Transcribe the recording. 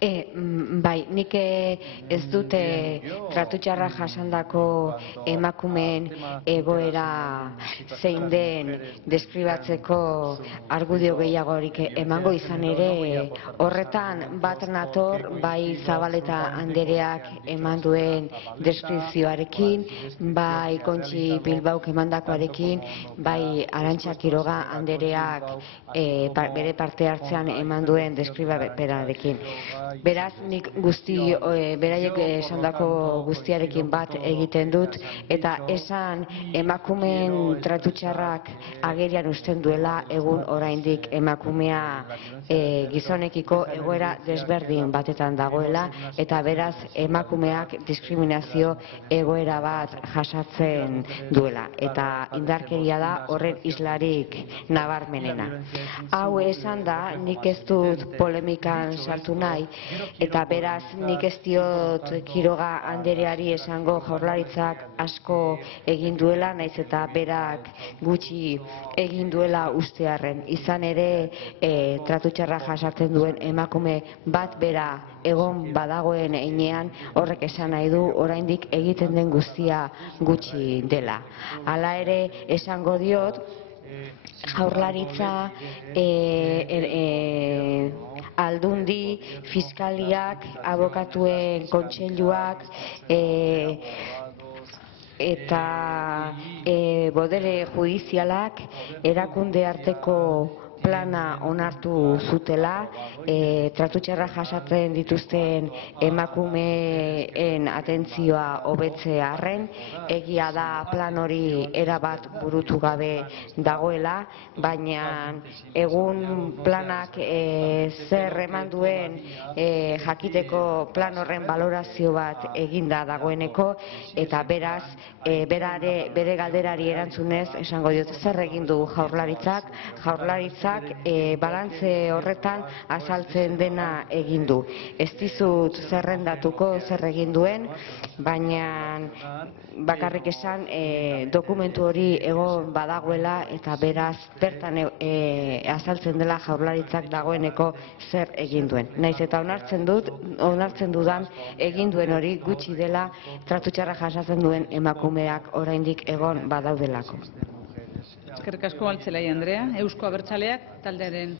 Bai, nik ez dute tratu txarra jasandako emakumeen egoera zein den deskribatzeko argudio gehiagorik emango, izan ere horretan bat nator bai Zabaleta andereak eman duen deskripzioarekin, bai Kontxi Bilbauk emandakoarekin, bai Arantxa Quiroga andereak bere parte hartzean eman duen deskribaperarekin. Beraz, nik beraiek esandako guztiarekin bat egiten dut, eta esan emakumeen tratu txarrak agerian uzten duela egun oraindik emakumea gizonekiko egoera desberdin batetan dagoela, eta beraz emakumeak diskriminazio egoera bat jasatzen duela, eta indarkeria da horren islarik nabarmenena. Hau esan da, nik ez dut polemikan sartu nahi, eta beraz nik ez diot Quiroga andereari esango Jaurlaritzak asko egin duela, naiz eta berak gutxi egin duela ustearren. Izan ere, tratu txarra jasaten duen emakume bat bera egon badagoen heinean, horrek esan nahi du oraindik egiten den guztia gutxi dela. Hala ere, esango diot, Jaurlaritza, Aldundi, Fiskaliak, Abokatuen Kontseiluak eta Bodere Judizialak erakunde arteko plana onartu zutela, tratu txarra jasatzen dituzten emakumeen atentzioa hobetzearren. Egia da plan hori erabat burutu gabe dagoela, baina egun planak zer eman duen jakiteko plan horren balorazio bat eginda dagoeneko, eta beraz, bere galderari erantzunez, esango diot zer egin du Jaurlaritzak. Jaurlaritzak balantze horretan azaltzen dena egin du. Ez dizut zerrendatuko zer egin duen, baina bakarrik esan dokumentu hori egon badagoela, eta beraz bertan azaltzen dela Jaurlaritzak dagoeneko zer egin duen. Naiz eta onartzen dudan egin duen hori gutxi dela tratu txarra jasatzen duen emakumeak oraindik egon badaudelako. Eskerrik asko Altzelai Andrea. Euzko Abertzaleak taldearen